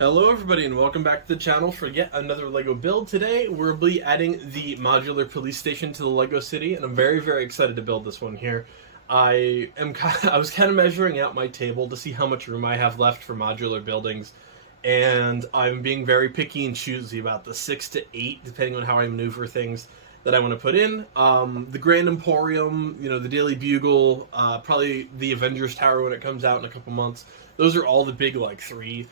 Hello everybody and welcome back to the channel for yet another LEGO build. Today we'll be adding the modular police station to the LEGO city, and I'm very excited to build this one here. I was kind of measuring out my table to see how much room I have left for modular buildings, and I'm being very picky and choosy about the 6 to 8, depending on how I maneuver things, that I want to put in. The Grand Emporium, the Daily Bugle, probably the Avengers Tower when it comes out in a couple months. Those are all the big three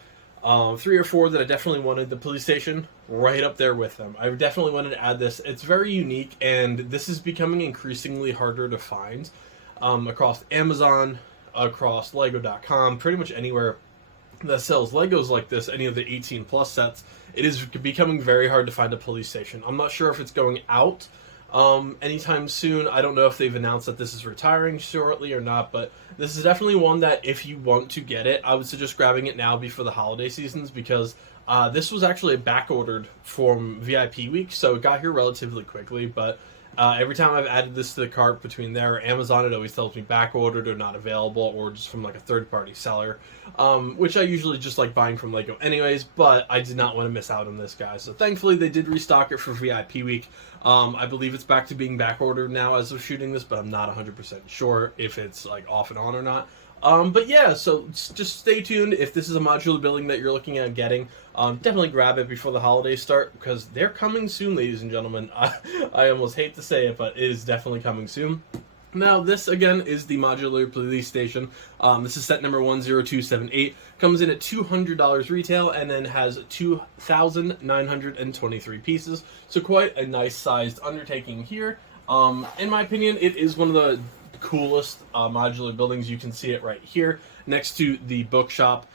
or four that I definitely wanted. The police station right up there with them. I definitely wanted to add this. It's very unique, and this is becoming increasingly harder to find across Amazon, across Lego.com, pretty much anywhere that sells Legos like this, any of the 18 plus sets. It is becoming very hard to find a police station. I'm not sure if it's going out anytime soon. I don't know if they've announced that this is retiring shortly or not, but this is definitely one that if you want to get it, I would suggest grabbing it now before the holiday seasons, because this was actually back ordered from VIP week, so it got here relatively quickly, but every time I've added this to the cart between there or Amazon, it always tells me back ordered or not available, or just from a third party seller, which I usually just like buying from Lego anyways, but I did not want to miss out on this, guys. So thankfully they did restock it for VIP week. I believe it's back to being back ordered now as of shooting this, but I'm not 100% sure if it's off and on or not. But yeah, so just stay tuned. If this is a modular building that you're looking at getting, definitely grab it before the holidays start, because they're coming soon, ladies and gentlemen. I almost hate to say it, but it is definitely coming soon. Now, this again is the modular police station. This is set number 10278. Comes in at $200 retail, and then has 2,923 pieces. So quite a nice sized undertaking here. In my opinion, it is one of the coolest modular buildings. You can see it right here next to the bookshop.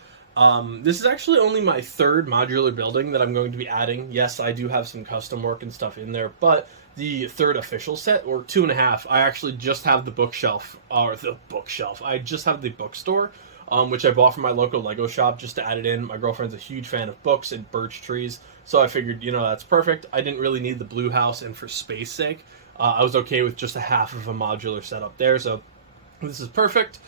This is actually only my third modular building that I'm going to be adding. Yes, I do have some custom work and stuff in there, but the third official set, or 2.5, I actually just have the bookshelf, or the bookshelf. I just have the bookstore, which I bought from my local Lego shop just to add it in. My girlfriend's a huge fan of books and birch trees, so I figured, that's perfect. I didn't really need the blue house, and for space sake, I was okay with just a half of a modular setup there, so this is perfect.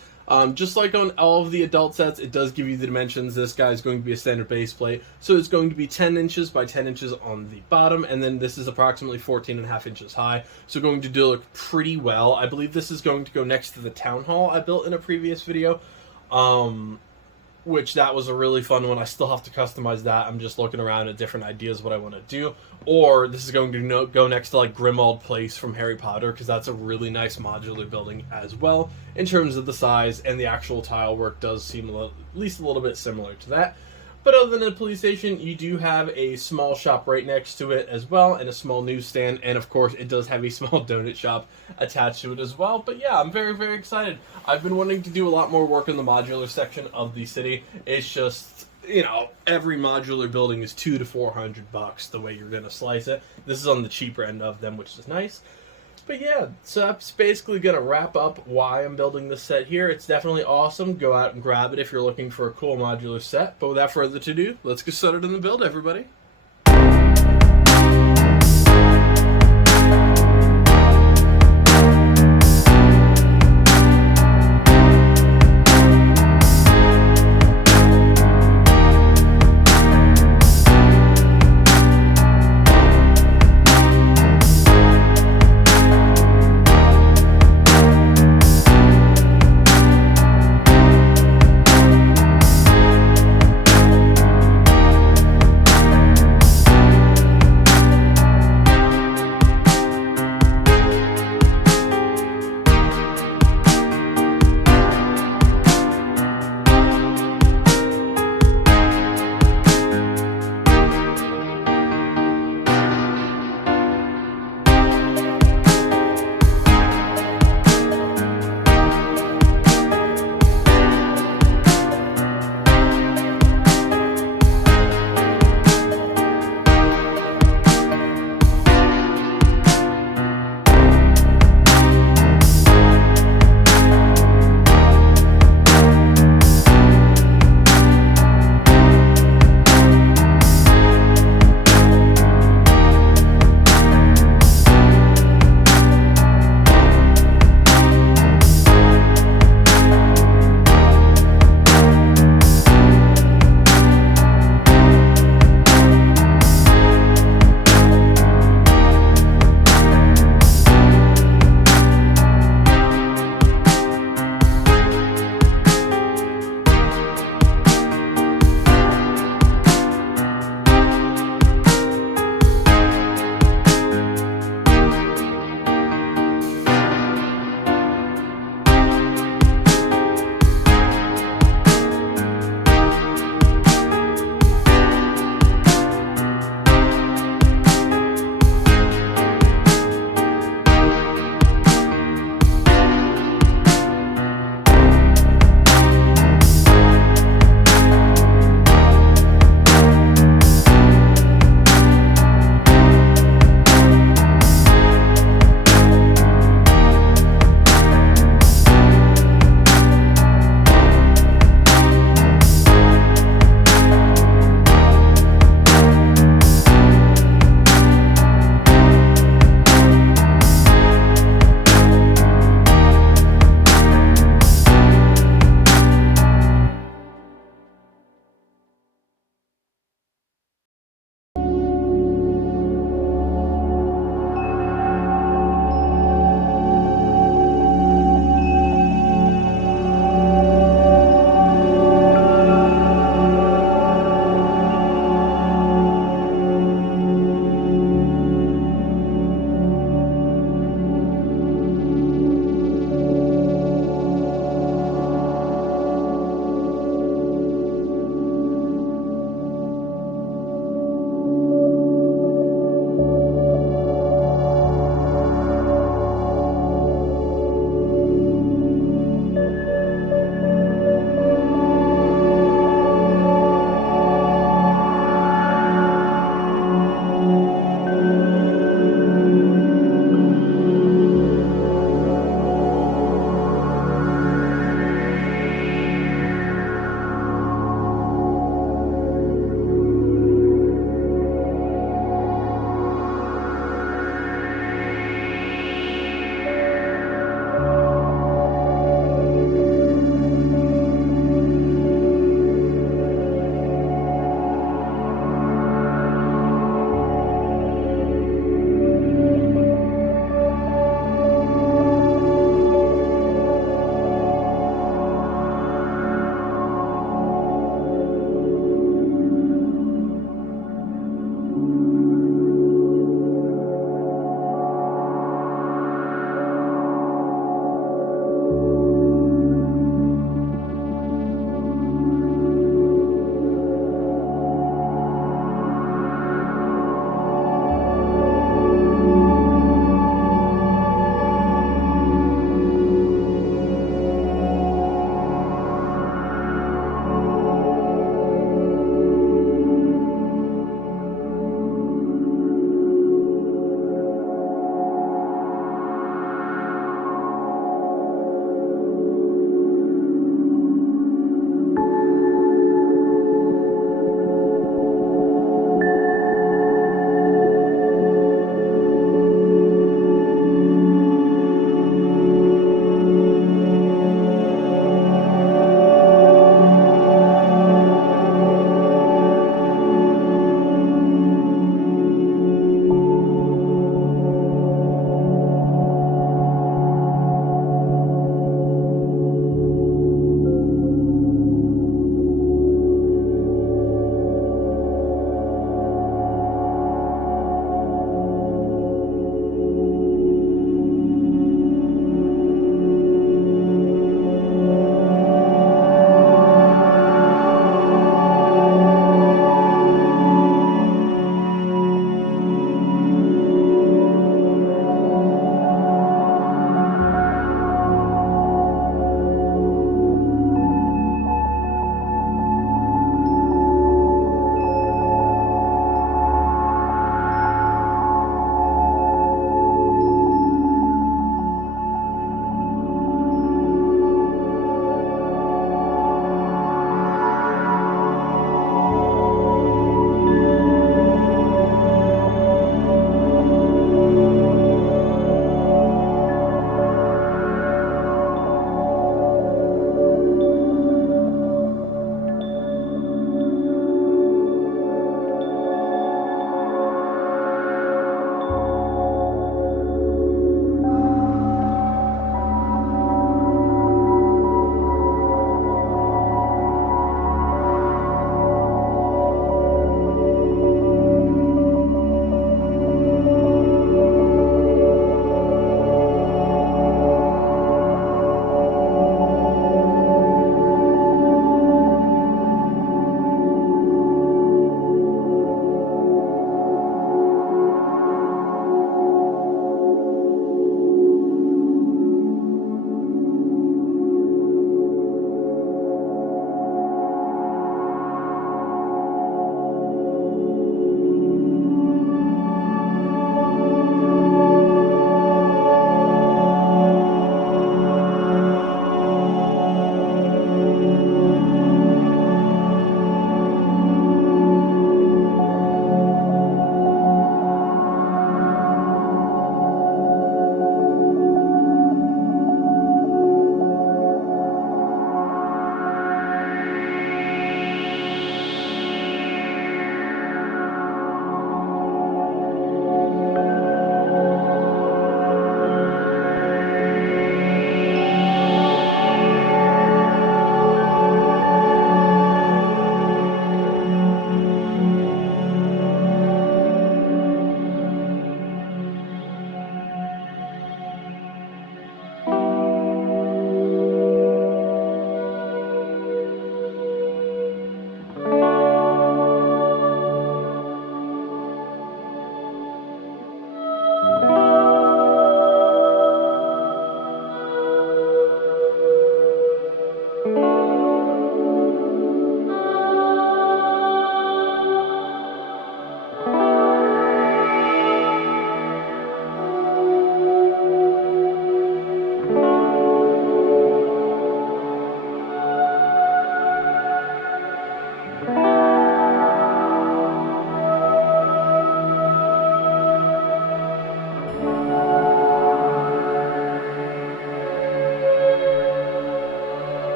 Just like on all of the adult sets, it does give you the dimensions. This guy is going to be a standard base plate, so it's going to be 10 inches by 10 inches on the bottom, and then this is approximately 14.5 inches high, so going to do look pretty well. I believe this is going to go next to the town hall I built in a previous video, which that was a really fun one. I still have to customize that. I'm just looking around at different ideas what I want to do. Or this is going to go next to Grimmauld Place from Harry Potter, because that's a really nice modular building as well in terms of the size, and the actual tile work does seem at least a little bit similar to that. But other than the police station, you do have a small shop right next to it as well, and a small newsstand, and of course it does have a small donut shop attached to it as well. But yeah, I'm very excited. I've been wanting to do a lot more work in the modular section of the city. It's just, every modular building is $200 to $400 the way you're gonna slice it. This is on the cheaper end of them, which is nice. But yeah, so that's basically going to wrap up why I'm building this set here. It's definitely awesome. Go out and grab it if you're looking for a cool modular set. But without further ado, let's get started in the build, everybody.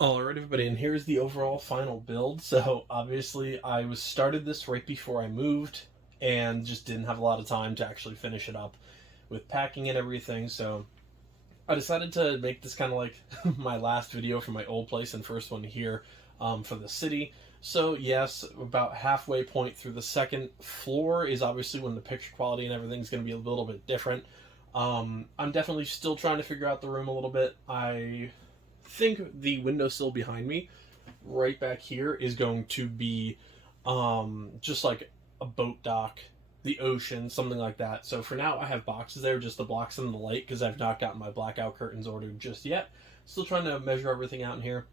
Alright everybody, and here's the overall final build. So obviously I was started this right before I moved and just didn't have a lot of time to actually finish it up with packing and everything, so I decided to make this kind of like my last video from my old place and first one here for the city. So yes, about halfway point through the second floor is obviously when the picture quality and everything's going to be a little bit different. I'm definitely still trying to figure out the room a little bit. I think the windowsill behind me, right back here, is going to be just like a boat dock, the ocean, something like that. So for now, I have boxes there just to block some of the light because I've not gotten my blackout curtains ordered just yet. Still trying to measure everything out in here,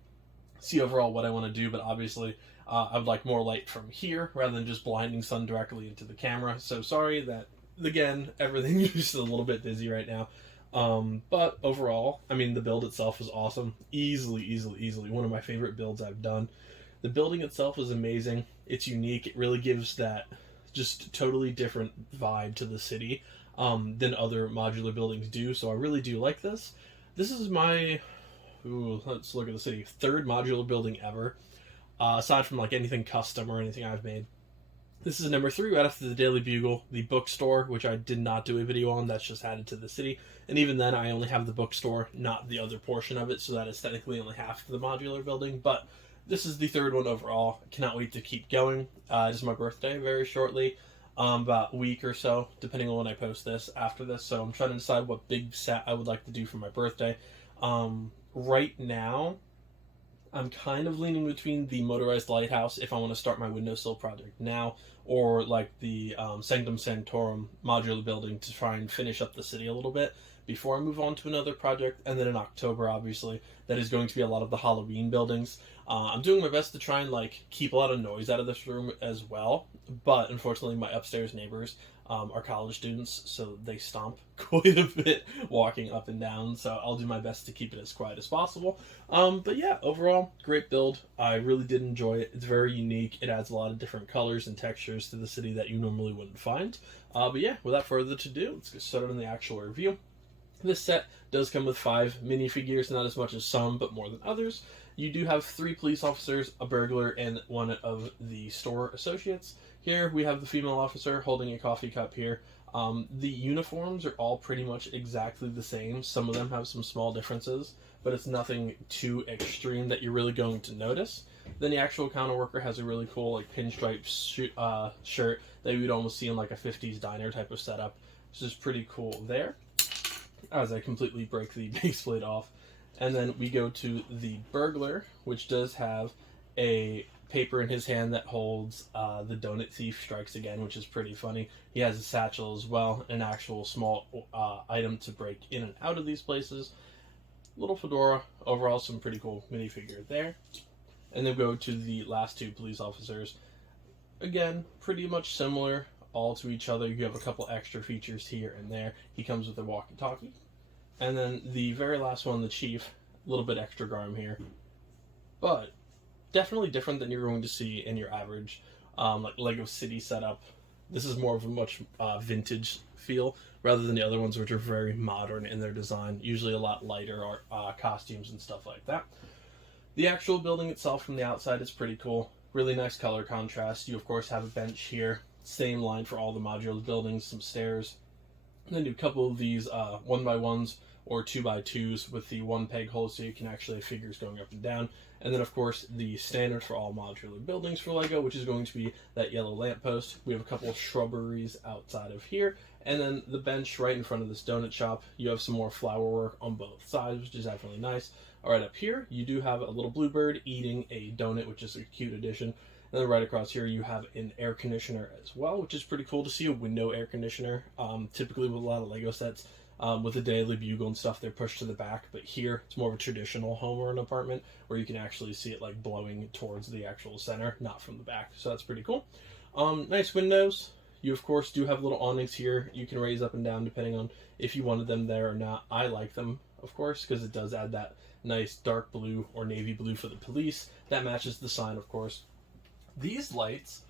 see overall what I want to do, but obviously I would like more light from here rather than just blinding sun directly into the camera. So sorry that, again, everything is just a little bit dizzy right now. But overall, I mean, the build itself was awesome. Easily one of my favorite builds I've done. The building itself is amazing. It's unique. It really gives that just totally different vibe to the city than other modular buildings do. So I really do like this. This is my, let's look at the city, third modular building ever. Aside from like anything custom or anything I've made. This is number 3 right after the Daily Bugle, the bookstore, which I did not do a video on, that's just added to the city. And even then, I only have the bookstore, not the other portion of it, so that is technically only half the modular building. But this is the third one overall. I cannot wait to keep going. It is my birthday very shortly, about a week or so, depending on when I post this after this. So I'm trying to decide what big set I would like to do for my birthday. Right now, I'm kind of leaning between the motorized lighthouse if I want to start my windowsill project now, or like the Sanctum Sanctorum modular building to try and finish up the city a little bit before I move on to another project. And then in October, obviously, that is going to be a lot of the Halloween buildings. I'm doing my best to try and like keep a lot of noise out of this room as well, but unfortunately my upstairs neighbors are college students, so they stomp quite a bit walking up and down, so I'll do my best to keep it as quiet as possible. But yeah, overall, great build. I really did enjoy it. It's very unique. It adds a lot of different colors and textures to the city that you normally wouldn't find. But yeah, without further ado, let's get started on the actual review. This set does come with 5 minifigures, not as much as some, but more than others. You do have 3 police officers, a burglar, and 1 of the store associates. Here we have the female officer holding a coffee cup here. The uniforms are all pretty much exactly the same. Some of them have some small differences, but it's nothing too extreme that you're really going to notice. Then the actual counter worker has a really cool like pinstripe shirt that you would almost see in like a 50s diner type of setup, which is pretty cool there. As I completely break the base plate off. And then we go to the burglar, which does have a paper in his hand that holds the donut thief strikes again, which is pretty funny. He has a satchel as well, an actual small item to break in and out of these places. Little fedora. Overall, some pretty cool minifigure there. And then go to the last 2 police officers. Again, pretty much similar all to each other. You have a couple extra features here and there. He comes with a walkie-talkie. And then the very last one, the chief, a little bit extra garm here. But definitely different than you're going to see in your average like Lego City setup. This is more of a much vintage feel rather than the other ones, which are very modern in their design, usually a lot lighter costumes and stuff like that. The actual building itself from the outside is pretty cool. Really nice color contrast. You of course have a bench here, same line for all the modular buildings, some stairs. And then do a couple of these 1x1s or 2x2s with the 1 peg hole so you can actually have figures going up and down. And then of course the standard for all modular buildings for Lego, which is going to be that yellow lamppost. We have a couple of shrubberies outside of here, and then the bench right in front of this donut shop. You have some more flower work on both sides, which is definitely nice. All right, up here you do have a little bluebird eating a donut, which is a cute addition. And then right across here you have an air conditioner as well, which is pretty cool to see a window air conditioner. Typically with a lot of Lego sets, with the Daily Bugle and stuff, they're pushed to the back, but here it's more of a traditional home or an apartment where you can actually see it like blowing towards the actual center, not from the back. So that's pretty cool. Nice windows. You of course do have little awnings here. You can raise up and down depending on if you wanted them there or not. I like them, of course, because it does add that nice dark blue or navy blue for the police. That matches the sign, of course. These lights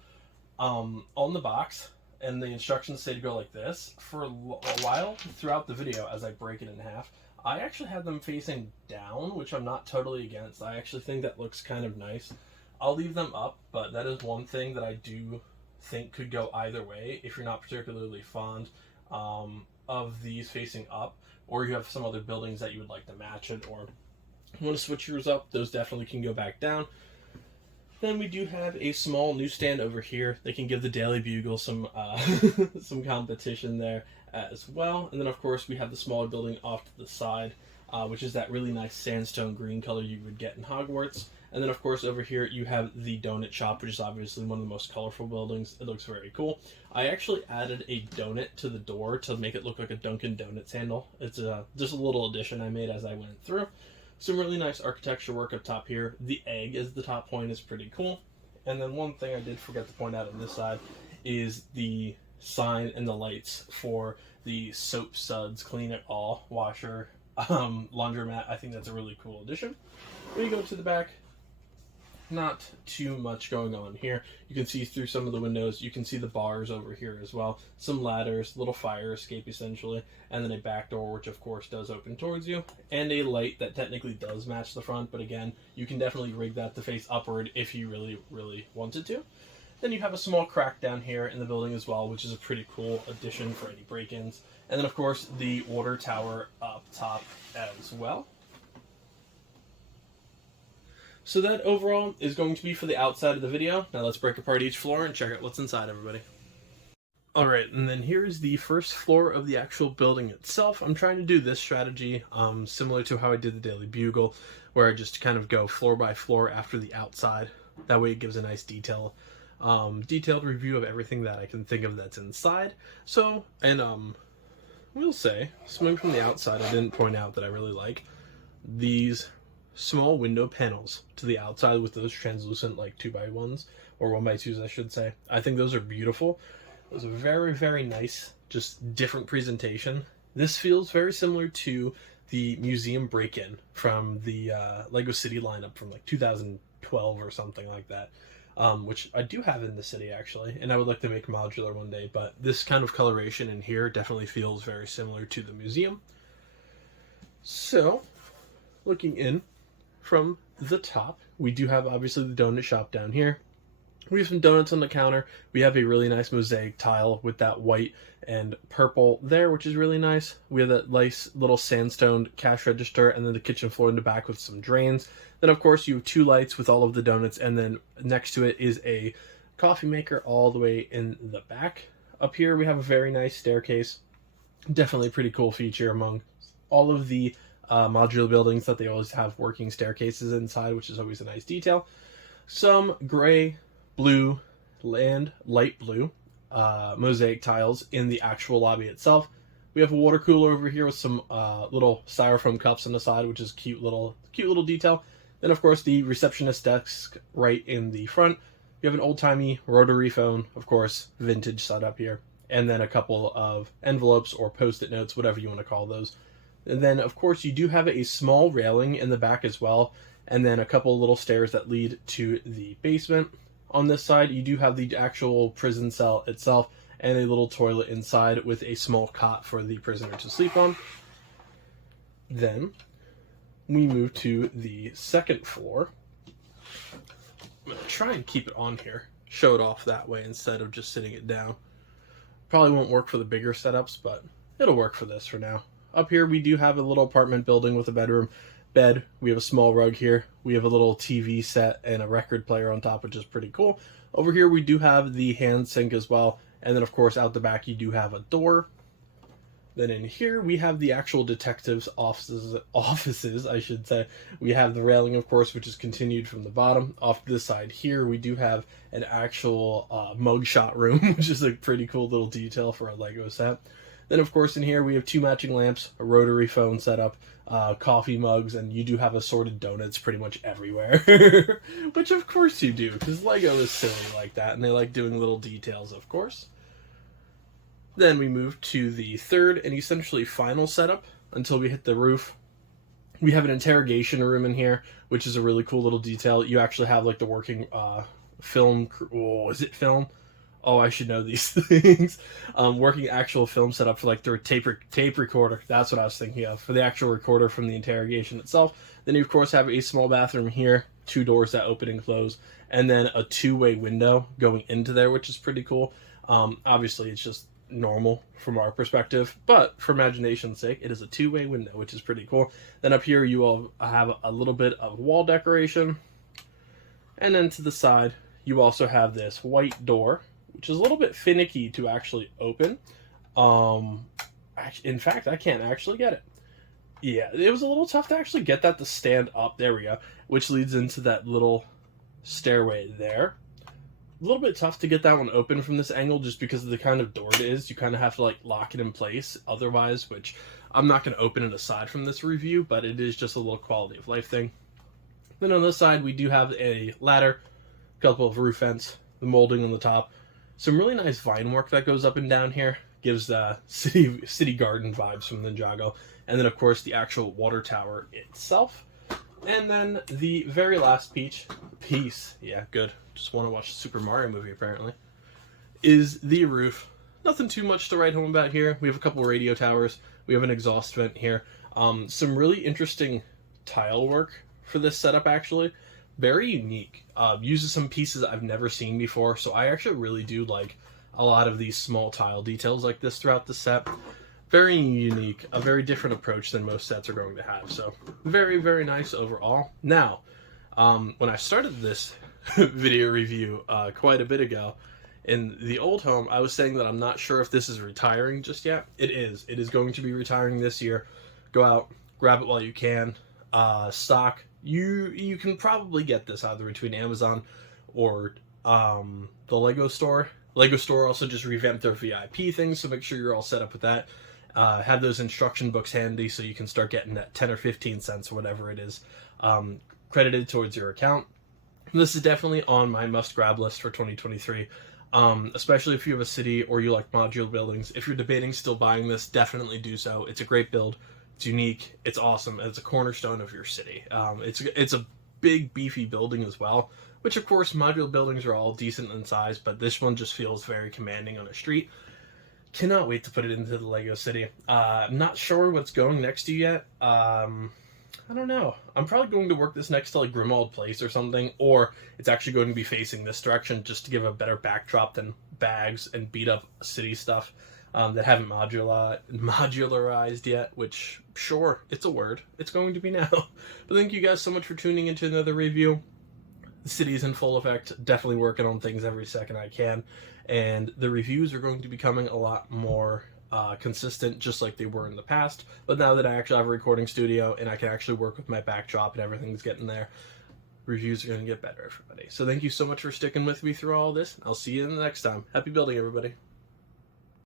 on the box, and the instructions say to go like this. For a while throughout the video, as I break it in half, I actually have them facing down, which I'm not totally against. I actually think that looks kind of nice. I'll leave them up, but that is one thing that I do think could go either way if you're not particularly fond of these facing up, or you have some other buildings that you would like to match it, or you want to switch yours up, those definitely can go back down. Then we do have a small newsstand over here. They can give the Daily Bugle some some competition there as well. And then of course we have the smaller building off to the side, which is that really nice sandstone green color you would get in Hogwarts. And then of course over here you have the donut shop, which is obviously one of the most colorful buildings. It looks very cool. I actually added a donut to the door to make it look like a Dunkin' Donuts handle. It's just a little addition I made as I went through. Some really nice architecture work up top here. The egg as the top point is pretty cool. And then one thing I did forget to point out on this side is the sign and the lights for the Soap Suds Clean It All washer laundromat. I think that's a really cool addition. When you go to the back, not too much going on here. You can see through some of the windows. You can see the bars over here as well. Some ladders, little fire escape essentially, and then a back door, which of course does open towards you, and a light that technically does match the front, but again, you can definitely rig that to face upward if you really, really wanted to. Then you have a small crack down here in the building as well, which is a pretty cool addition for any break-ins. And then of course the water tower up top as well. So that overall is going to be for the outside of the video. Now let's break apart each floor and check out what's inside, everybody. Alright, and then here's the first floor of the actual building itself. I'm trying to do this strategy similar to how I did the Daily Bugle, where I just kind of go floor by floor after the outside. That way it gives a nice detailed review of everything that I can think of that's inside. So, and we'll say, something from the outside I didn't point out that I really like. These small window panels to the outside with those translucent like 2x1s or 1x2s I should say. I think those are beautiful. Those are very, very nice, just different presentation. This feels very similar to the museum break-in from the Lego City lineup from like 2012 or something like that, which I do have in the city actually, and I would like to make modular one day, but this kind of coloration in here definitely feels very similar to the museum. So, looking in from the top, we do have obviously the donut shop down here. We have some donuts on the counter. We have a really nice mosaic tile with that white and purple there, which is really nice. We have that nice little sandstone cash register, and then the kitchen floor in the back with some drains. Then of course you have two lights with all of the donuts, and then next to it is a coffee maker all the way in the back. Up here we have a very nice staircase. Definitely a pretty cool feature among all of the modular buildings that they always have working staircases inside, which is always a nice detail. Some gray, blue, and light blue mosaic tiles in the actual lobby itself. We have a water cooler over here with some little styrofoam cups on the side, which is cute little detail. Then of course the receptionist desk right in the front. We have an old-timey rotary phone, of course, vintage setup here, and then a couple of envelopes or post-it notes, whatever you want to call those. And then, of course, you do have a small railing in the back as well, and then a couple of little stairs that lead to the basement. On this side, you do have the actual prison cell itself and a little toilet inside with a small cot for the prisoner to sleep on. Then, we move to the second floor. I'm going to try and keep it on here, show it off that way instead of just sitting it down. Probably won't work for the bigger setups, but it'll work for this for now. Up here we do have a little apartment building with a bed. We have a small rug here. We have a little TV set and a record player on top, which is pretty cool. Over here we do have the hand sink as well. And then of course out the back you do have a door. Then in here we have the actual detectives' offices, I should say. We have the railing, of course, which is continued from the bottom. Off this side here we do have an actual mugshot room, which is a pretty cool little detail for a Lego set. Then, of course, in here we have two matching lamps, a rotary phone setup, coffee mugs, and you do have assorted donuts pretty much everywhere. Which, of course, you do, because Lego is silly like that, and they like doing little details, of course. Then we move to the third and essentially final setup until we hit the roof. We have an interrogation room in here, which is a really cool little detail. You actually have, like, the working film... Oh, is it film? Oh, I should know these things. Working actual film setup for like their tape recorder. That's what I was thinking of, for the actual recorder from the interrogation itself. Then you of course have a small bathroom here, 2 doors that open and close, and then a 2-way window going into there, which is pretty cool. Obviously, it's just normal from our perspective, but for imagination's sake, it is a 2-way window, which is pretty cool. Then up here, you all have a little bit of wall decoration, and then to the side, you also have this white door, which is a little bit finicky to actually open. In fact, I can't actually get it. Yeah, it was a little tough to actually get that to stand up. There we go. Which leads into that little stairway there. A little bit tough to get that one open from this angle just because of the kind of door it is. You kind of have to like lock it in place otherwise, which I'm not going to open it aside from this review, but it is just a little quality of life thing. Then on this side, we do have a ladder, a couple of roof vents, the molding on the top. Some really nice vine work that goes up and down here. Gives the city garden vibes from Ninjago. And then, of course, the actual water tower itself. And then the very last piece, yeah, good. Just want to watch the Super Mario movie, apparently, is the roof. Nothing too much to write home about here. We have a couple radio towers. We have an exhaust vent here. Some really interesting tile work for this setup, actually. Very unique. Uses some pieces I've never seen before, so I actually really do like a lot of these small tile details like this throughout the set. Very unique, a very different approach than most sets are going to have, so very, very nice overall. Now, when I started this video review quite a bit ago, in the old home, I was saying that I'm not sure if this is retiring just yet. It is. It is going to be retiring this year. Go out, grab it while you can. Stock. You can probably get this either between Amazon or the Lego store. Lego store also just revamped their VIP things, so make sure you're all set up with that. Have those instruction books handy so you can start getting that 10 or 15 cents or whatever it is credited towards your account. This is definitely on my must-grab list for 2023, especially if you have a city or you like modular buildings. If you're debating still buying this, definitely do so. It's a great build. It's unique, it's awesome, and it's a cornerstone of your city. It's a big, beefy building as well, which of course modular buildings are all decent in size, but this one just feels very commanding on a street. Cannot wait to put it into the Lego City. I'm not sure what's going next to yet. I don't know. I'm probably going to work this next to like Grimald Place or something, or it's actually going to be facing this direction just to give a better backdrop than bags and beat up city stuff. That haven't modularized yet, which, sure, it's a word. It's going to be now. But thank you guys so much for tuning into another review. The city's in full effect. Definitely working on things every second I can. And the reviews are going to be coming a lot more consistent, just like they were in the past. But now that I actually have a recording studio and I can actually work with my backdrop and everything's getting there, reviews are going to get better, everybody. So thank you so much for sticking with me through all this. I'll see you in the next time. Happy building, everybody.